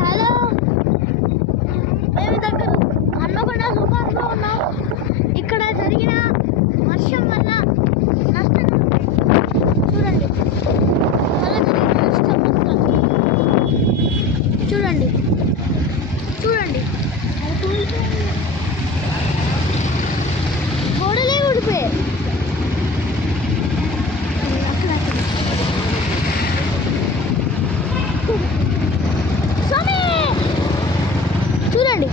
Hello, మేము దగ్గర హన్మకొండ సూపర్లో ఉన్నాం. ఇక్కడ జరిగిన వర్షం వల్ల నష్టం చూడండి. వల్ల జరిగిన నష్టం మొత్తం చూడండి చూడండి. గోడలే ఊడిపోయాయి. చూడండి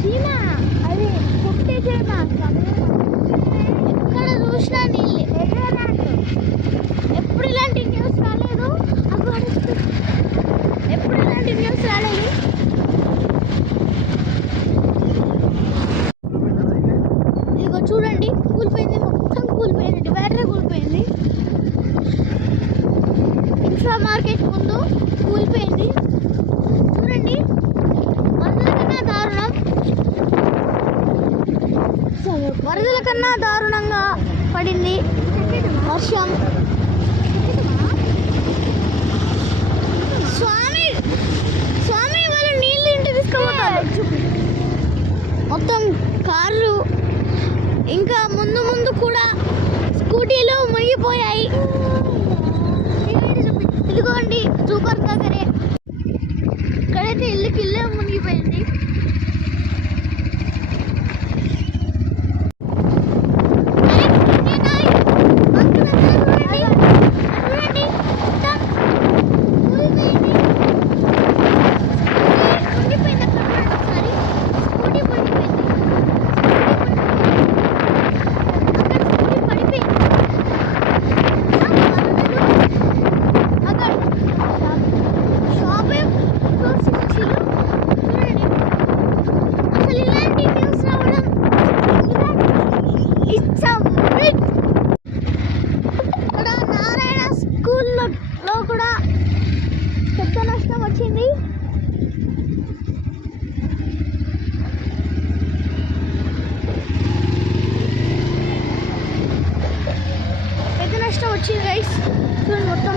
చీమ, అది పుట్టే చీమ. ఎక్కడ చూసినా నీళ్ళే. ఎప్పుడు ఇలాంటి న్యూస్ రాలేదు. ఎప్పుడు ఇలాంటి న్యూస్ రాలేదు. ఇదిగో చూడండి, కూలిపోయింది, మొత్తం కూలిపోయింది. డివైడర్ కూలిపోయింది. ఇన్ఫ్రా మార్కెట్ ముందు కూలిపోయింది. చూడండి, వరదల కన్నా దారుణంగా పడింది వర్షం. స్వామి స్వామి వాళ్ళు నీళ్ళు ఇంటి తీసుకుపోతారు. మొత్తం కార్లు, ఇంకా ముందు ముందు కూడా స్కూటీలు మునిగిపోయాయి. ఇదిగోండి సూపర్ దగ్గరే. ఇక్కడైతే ఇల్లే మునిగిపోయింది. లో కూడా పెద్ద నష్టం వచ్చింది. గైస్ చూడండి మొత్తం.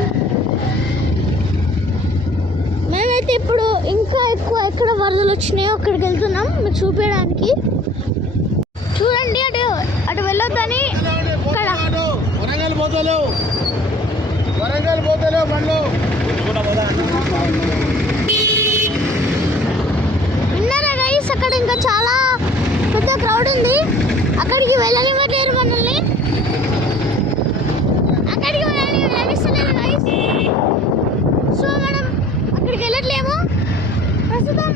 మేమైతే ఇప్పుడు ఇంకా ఎక్కువ ఎక్కడ వరదలు వచ్చినాయో అక్కడికి వెళ్తున్నాం మీకు చూపించడానికి. చూడండి, అటు వెళ్ళొద్దని. విన్నారా గైస్, అక్కడ ఇంకా చాలా పెద్ద క్రౌడ్ ఉంది. అక్కడికి వెళ్ళనివ్వట్లేరు మనల్ని. అక్కడికి వెళ్ళనిస్తలేరు గైస్. సో మనం అక్కడికి వెళ్ళట్లేము ప్రస్తుతం.